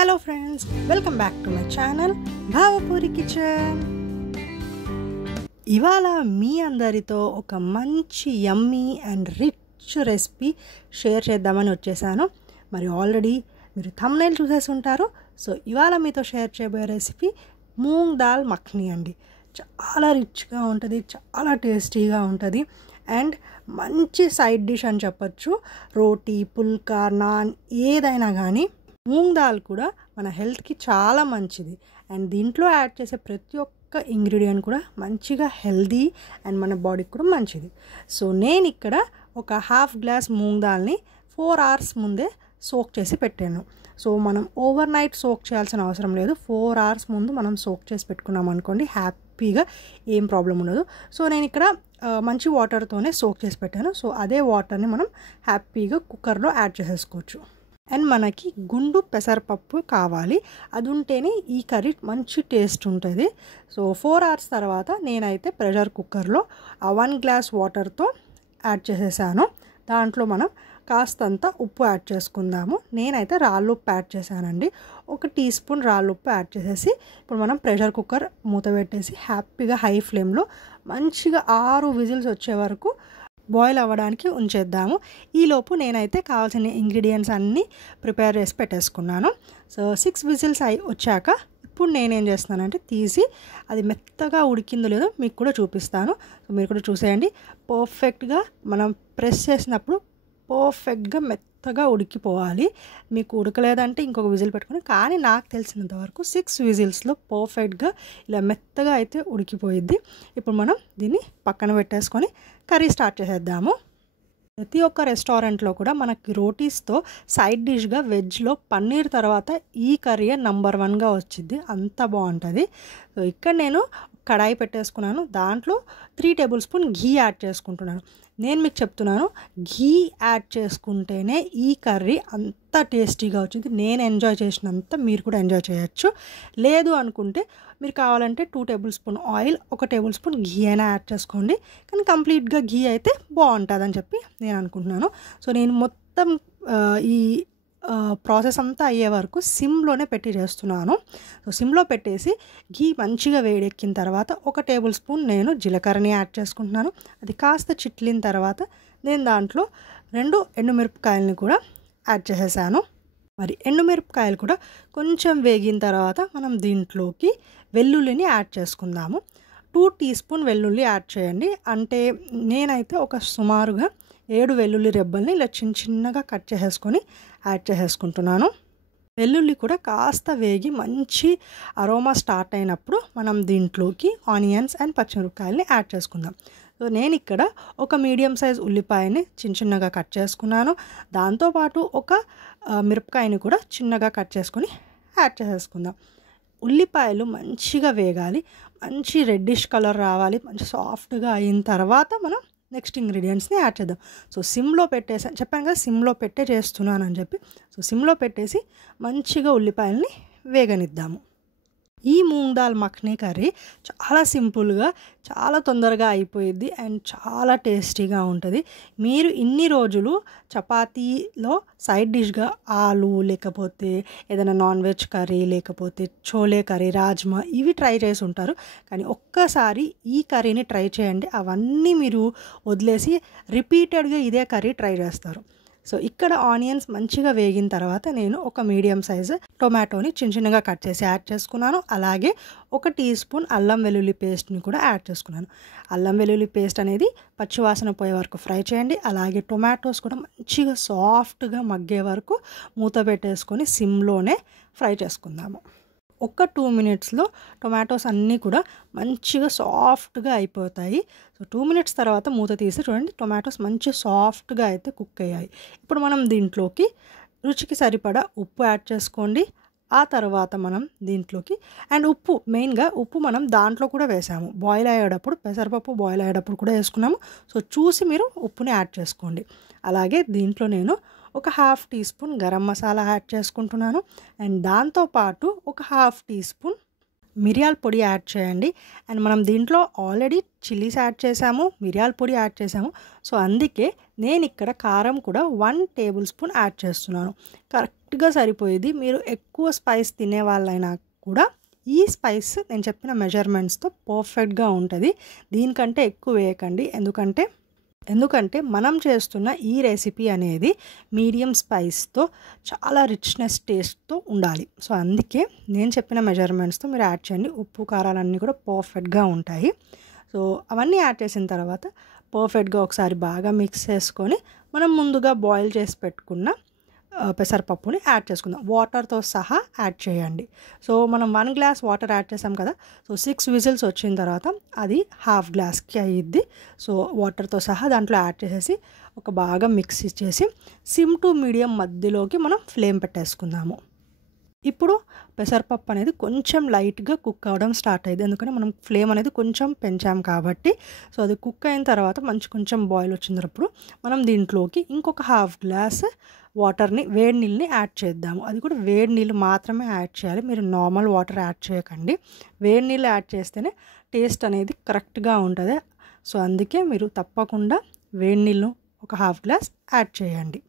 Hello friends, welcome back to my channel Bhavapuri kitchen. ఇవాళ మీ అందరితో ఒక మంచి యమ్మీ అండ్ రిచ్ రెసిపీ షేర్ చేద్దామని వచ్చేసాను. మరి ఆల్రెడీ మీరు థంబ్నైల్ చూసేసి ఉంటారు. సో ఇవాళ మీతో షేర్ చేయబోయే రెసిపీ మూంగ్ దాల్ మఖ్నీ అండి. చాలా రిచ్గా ఉంటుంది, చాలా టేస్టీగా ఉంటుంది అండ్ మంచి సైడ్ డిష్ అని చెప్పచ్చు. రోటీ, పుల్కా, నాన్ ఏదైనా కానీ మూంగ్ దాల్ కూడా మన హెల్త్కి చాలా మంచిది అండ్ దీంట్లో యాడ్ చేసే ప్రతి ఒక్క ఇంగ్రీడియంట్ కూడా మంచిగా హెల్దీ అండ్ మన బాడీకి కూడా మంచిది. సో నేను ఇక్కడ ఒక హాఫ్ గ్లాస్ మూంగ్ దాల్ని 4 hours ముందే సోక్ చేసి పెట్టాను. సో మనం ఓవర్ నైట్ సోక్ చేయాల్సిన అవసరం లేదు. 4 hours ముందు మనం సోక్ చేసి పెట్టుకున్నాం అనుకోండి, హ్యాపీగా ఏం ప్రాబ్లం ఉండదు. సో నేను ఇక్కడ మంచి వాటర్తోనే సోక్ చేసి పెట్టాను. సో అదే వాటర్ని మనం హ్యాపీగా కుక్కర్లో యాడ్ చేసేసుకోవచ్చు. అండ్ మనకి గుండు పెసరపప్పు కావాలి, అది ఉంటేనే ఈ కర్రీ మంచి టేస్ట్ ఉంటుంది. సో 4 hours తర్వాత నేనైతే ప్రెషర్ కుక్కర్లో ఆ 1 glass వాటర్తో యాడ్ చేసేసాను. దాంట్లో మనం కాస్తంత ఉప్పు యాడ్ చేసుకుందాము. నేనైతే రాళ్ళుప్పు యాడ్ చేశానండి. 1 teaspoon రాళ్ళుప్పు యాడ్ చేసేసి ఇప్పుడు మనం ప్రెషర్ కుక్కర్ మూత పెట్టేసి హ్యాపీగా హై ఫ్లేమ్లో మంచిగా 6 whistles వచ్చే వరకు బాయిల్ అవ్వడానికి ఉంచేద్దాము. ఈలోపు నేనైతే కావాల్సిన ఇంగ్రీడియంట్స్ అన్నీ ప్రిపేర్ చేసి పెట్టేసుకున్నాను. సో 6 whistles వచ్చాక ఇప్పుడు నేనేం చేస్తున్నానంటే తీసి అది మెత్తగా ఉడికిందో లేదో మీకు కూడా చూపిస్తాను. సో మీరు కూడా చూసేయండి. పర్ఫెక్ట్గా మనం ప్రెస్ చేసినప్పుడు పర్ఫెక్ట్గా మెత్తగా ఉడికిపోవాలి. మీకు ఉడకలేదంటే ఇంకొక విజిల్ పెట్టుకుని, కానీ నాకు తెలిసినంత వరకు 6 whistles పర్ఫెక్ట్గా ఇలా మెత్తగా అయితే ఉడికిపోయిద్ది. ఇప్పుడు మనం దీన్ని పక్కన పెట్టేసుకొని కర్రీ స్టార్ట్ చేసేద్దాము. ప్రతి ఒక్క రెస్టారెంట్లో కూడా మనకి రోటీస్తో సైడ్ డిష్గా వెజ్లో పన్నీర్ తర్వాత ఈ కర్రీ నంబర్ 1గా వచ్చింది, అంత బాగుంటుంది. సో ఇక్కడ నేను కడాయి పెట్టేసుకున్నాను. దాంట్లో 3 tablespoon ఘీ యాడ్ చేసుకుంటున్నాను. నేను మీకు చెప్తున్నాను, ఘీ యాడ్ చేసుకుంటేనే ఈ కర్రీ అంత టేస్టీగా వచ్చింది. నేను ఎంజాయ్ చేసినంత మీరు కూడా ఎంజాయ్ చేయొచ్చు. లేదు అనుకుంటే మీరు కావాలంటే 2 tablespoon ఆయిల్, 1 tablespoon ఘీ అయినా యాడ్ చేసుకోండి. కానీ కంప్లీట్గా ఘీ అయితే బాగుంటుందని చెప్పి నేను అనుకుంటున్నాను. సో నేను మొత్తం ఈ ప్రాసెస్ అంతా అయ్యే వరకు సిమ్లోనే పెట్టి చేస్తున్నాను. సో సిమ్లో పెట్టేసి ఘీ మంచిగా వేడెక్కిన తర్వాత 1 tablespoon నేను జీలకర్రని యాడ్ చేసుకుంటున్నాను. అది కాస్త చిట్లిన తర్వాత నేను దాంట్లో 2 ఎండుమిరపకాయలని కూడా యాడ్ చేసేసాను. మరి ఎండుమిరపకాయలు కూడా కొంచెం వేగిన తర్వాత మనం దీంట్లోకి వెల్లుల్లిని యాడ్ చేసుకుందాము. 2 teaspoon వెల్లుల్లి యాడ్ చేయండి. అంటే నేనైతే ఒక సుమారుగా 7 వెల్లుల్లి రెబ్బల్ని ఇలా చిన్నగా కట్ చేసేసుకొని యాడ్ చేసేసుకుంటున్నాను. వెల్లుల్లి కూడా కాస్త వేగి మంచి అరోమా స్టార్ట్ అయినప్పుడు మనం దీంట్లోకి ఆనియన్స్ అండ్ పచ్చిమిరపకాయలని యాడ్ చేసుకుందాం. సో నేను ఇక్కడ ఒక మీడియం సైజ్ ఉల్లిపాయని చిన్నగా కట్ చేసుకున్నాను. దాంతోపాటు ఒక మిరపకాయని కూడా చిన్నగా కట్ చేసుకొని యాడ్ చేసేసుకుందాం. ఉల్లిపాయలు మంచిగా వేగాలి, మంచి రెడ్డిష్ కలర్ రావాలి, మంచి సాఫ్ట్గా అయిన తర్వాత మనం నెక్స్ట్ ఇంగ్రీడియంట్స్ని యాడ్ చేద్దాం. సో సిమ్లో పెట్టేసి చెప్పాను కదా, సిమ్లో పెట్టే చేస్తున్నాను అని చెప్పి. సో సిమ్లో పెట్టేసి మంచిగా ఉల్లిపాయలని వేగనిద్దాము. ఈ మూంగ్ దాల్ మఖ్నీ కర్రీ చాలా సింపుల్గా, చాలా తొందరగా అయిపోయిద్ది అండ్ చాలా టేస్టీగా ఉంటుంది. మీరు ఇన్ని రోజులు చపాతీలో సైడ్ డిష్గా ఆలు, లేకపోతే ఏదైనా నాన్ వెజ్ కర్రీ, లేకపోతే చోలే కర్రీ, రాజ్మా ఇవి ట్రై చేసి ఉంటారు. కానీ ఒక్కసారి ఈ కర్రీని ట్రై చేయండి. అవన్నీ మీరు వదిలేసి రిపీటెడ్గా ఇదే కర్రీ ట్రై చేస్తారు. సో ఇక్కడ ఆనియన్స్ మంచిగా వేగిన తర్వాత నేను ఒక మీడియం సైజు టొమాటోని చిన్నగా కట్ చేసి యాడ్ చేసుకున్నాను. అలాగే 1 teaspoon అల్లం వెల్లుల్లి పేస్ట్ని కూడా యాడ్ చేసుకున్నాను. అల్లం వెల్లుల్లి పేస్ట్ అనేది పచ్చివాసన పోయే వరకు ఫ్రై చేయండి. అలాగే టొమాటోస్ కూడా మంచిగా సాఫ్ట్గా మగ్గే వరకు మూత పెట్టేసుకొని సిమ్లోనే ఫ్రై చేసుకుందాము. ఒక 2 minutesలో టొమాటోస్ అన్నీ కూడా మంచిగా సాఫ్ట్గా అయిపోతాయి. సో 2 minutes తర్వాత మూత తీసి చూడండి, టొమాటోస్ మంచి సాఫ్ట్గా అయితే కుక్ అయ్యాయి. ఇప్పుడు మనం దీంట్లోకి రుచికి సరిపడా ఉప్పు యాడ్ చేసుకోండి. ఆ తర్వాత మనం దీంట్లోకి అండ్ ఉప్పు, మెయిన్గా ఉప్పు మనం దాంట్లో కూడా వేసాము, బాయిల్ అయ్యేటప్పుడు పెసరపప్పు బాయిల్ అయ్యేటప్పుడు కూడా వేసుకున్నాము. సో చూసి మీరు ఉప్పుని యాడ్ చేసుకోండి. అలాగే దీంట్లో నేను ఒక 1/2 teaspoon గరం మసాలా యాడ్ చేసుకుంటున్నాను. అండ్ దాంతోపాటు ఒక 1/2 teaspoon మిరియాల పొడి యాడ్ చేయండి. అండ్ మనం దీంట్లో ఆల్రెడీ చిల్లీస్ యాడ్ చేసాము, మిరియాల పొడి యాడ్ చేసాము. సో అందుకే నేను ఇక్కడ కారం కూడా 1 tablespoon యాడ్ చేస్తున్నాను. కరెక్ట్గా సరిపోయేది. మీరు ఎక్కువ స్పైస్ తినే వాళ్ళైనా కూడా ఈ స్పైస్ నేను చెప్పిన మెజర్మెంట్స్తో పర్ఫెక్ట్గా ఉంటుంది. దీనికంటే ఎక్కువ వేయకండి, ఎందుకంటే మనం చేస్తున్న ఈ రెసిపీ అనేది మీడియం స్పైస్తో చాలా రిచ్నెస్ టేస్ట్తో ఉండాలి. సో అందుకే నేను చెప్పిన మెజర్మెంట్స్తో మీరు యాడ్ చేయండి. ఉప్పు కారాలన్నీ కూడా పర్ఫెక్ట్గా ఉంటాయి. సో అవన్నీ యాడ్ చేసిన తర్వాత పర్ఫెక్ట్గా ఒకసారి బాగా మిక్స్ చేసుకొని మనం ముందుగా బాయిల్ చేసి పెట్టుకున్న పెసరపప్పుని యాడ్ చేసుకుందాం. వాటర్తో సహా యాడ్ చేయండి. సో మనం 1 గ్లాస్ వాటర్ యాడ్ చేసాం కదా. సో 6 విజిల్స్ వచ్చిన తర్వాత అది హాఫ్ గ్లాస్కి అయ్యిద్ది. సో వాటర్తో సహా దాంట్లో యాడ్ చేసేసి ఒక బాగా మిక్స్ చేసి సిమ్ టు మీడియం మధ్యలోకి మనం ఫ్లేమ్ పెట్టేసుకుందాము. ఇప్పుడు పెసరపప్పు అనేది కొంచెం లైట్గా కుక్ అవ్వడం స్టార్ట్ అయ్యింది. ఎందుకంటే మనం ఫ్లేమ్ అనేది కొంచెం పెంచాం కాబట్టి. సో అది కుక్ అయిన తర్వాత కొంచెం బాయిల్ వచ్చినప్పుడు మనం దీంట్లోకి ఇంకొక హాఫ్ గ్లాస్ వాటర్ని, వేడి నీళ్ళని యాడ్ చేద్దాము. అది కూడా వేడి నీళ్ళు మాత్రమే యాడ్ చేయాలి. మీరు నార్మల్ వాటర్ యాడ్ చేయకండి. వేడి నీళ్ళు యాడ్ చేస్తేనే టేస్ట్ అనేది కరెక్ట్గా ఉంటుంది. సో అందుకే మీరు తప్పకుండా వేడి నీళ్ళు ఒక హాఫ్ గ్లాస్ యాడ్ చేయండి.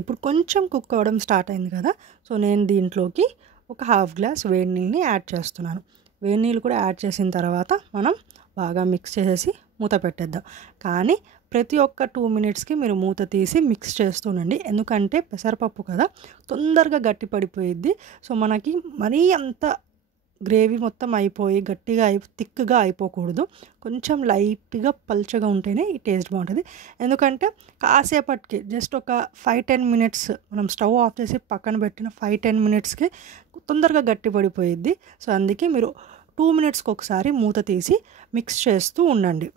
ఇప్పుడు కొంచెం కుక్ అవ్వడం స్టార్ట్ అయింది కదా. సో నేను దీంట్లోకి ఒక హాఫ్ గ్లాస్ వేడి నీళ్ళని యాడ్ చేస్తున్నాను. వేడి నీళ్ళు కూడా యాడ్ చేసిన తర్వాత మనం బాగా మిక్స్ చేసేసి మూత పెట్టేద్దాం. కానీ ప్రతి ఒక్క 2 మినిట్స్కి మీరు మూత తీసి మిక్స్ చేస్తుండండి. ఎందుకంటే పెసరపప్పు కదా, తొందరగా గట్టి పడిపోయిద్ది. సో మనకి మరీ అంత గ్రేవీ మొత్తం అయిపోయి థిక్గా అయిపోకూడదు. కొంచెం లైట్గా పల్చగా ఉంటేనే ఈ టేస్ట్ బాగుంటుంది. ఎందుకంటే కాసేపటికి జస్ట్ ఒక 5-10 మినిట్స్ మనం స్టవ్ ఆఫ్ చేసి పక్కన పెట్టిన 5-10 మినిట్స్కి తొందరగా గట్టి పడిపోయిద్ది. సో అందుకే మీరు 2 మినిట్స్కి ఒకసారి మూత తీసి మిక్స్ చేస్తూ ఉండండి.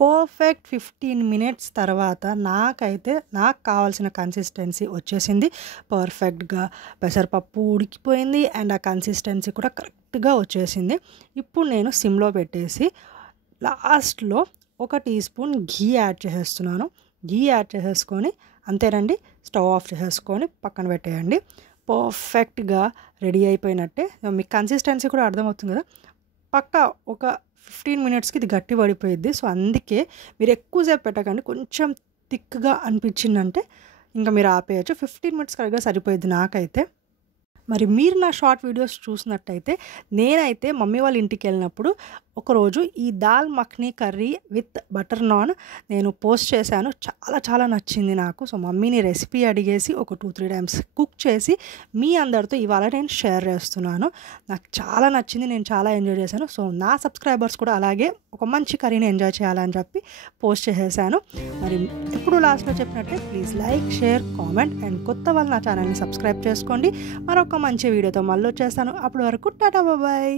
పర్ఫెక్ట్ 15 మినిట్స్ తర్వాత నాకు కావాల్సిన కన్సిస్టెన్సీ వచ్చేసింది. పర్ఫెక్ట్గా పెసరపప్పు ఉడికిపోయింది అండ్ ఆ కన్సిస్టెన్సీ కూడా కరెక్ట్గా వచ్చేసింది. ఇప్పుడు నేను సిమ్లో పెట్టేసి లాస్ట్లో 1 టీ స్పూన్ ఘీ యాడ్ చేసేస్తున్నాను. ఘీ యాడ్ చేసేసుకొని అంతేనండి, స్టవ్ ఆఫ్ చేసేసుకొని పక్కన పెట్టేయండి. పర్ఫెక్ట్గా రెడీ అయిపోయినట్టే. మీకు కన్సిస్టెన్సీ కూడా అర్థమవుతుంది కదా. పక్కా ఒక 15 మినిట్స్కి ఇది గట్టి పడిపోయిద్ది. సో అందుకే మీరు ఎక్కువసేపు పెట్టకండి. కొంచెం థిక్గా అనిపించిందంటే ఇంకా మీరు ఆపేయచ్చు. 15 మినిట్స్ కరెక్ట్గా సరిపోయిద్ది నాకైతే. మరి మీరు నా షార్ట్ వీడియోస్ చూసినట్టయితే నేనైతే మమ్మీ వాళ్ళ ఇంటికి వెళ్ళినప్పుడు ఒకరోజు ఈ dal makhani curry with butter non నేను పోస్ట్ చేశాను. చాలా నచ్చింది నాకు. సో మమ్మీని రెసిపీ అడిగేసి ఒక 2-3 టైమ్స్ కుక్ చేసి మీ అందరితో ఇవాళ నేను షేర్ చేస్తున్నాను. నాకు చాలా నచ్చింది, నేను చాలా ఎంజాయ్ చేశాను. సో నా సబ్స్క్రైబర్స్ కూడా అలాగే ఒక మంచి కర్రీని ఎంజాయ్ చేయాలని చెప్పి పోస్ట్ చేసేసాను. మరి ఇప్పుడు లాస్ట్లో చెప్పినట్టే please like, share, comment and కొత్త వాళ్ళు నా ఛానల్ని సబ్స్క్రైబ్ చేసుకోండి. మరొక మంచి వీడియోతో మళ్ళీ వచ్చేస్తాను. అప్పటి వరకు టాటా బాయ్.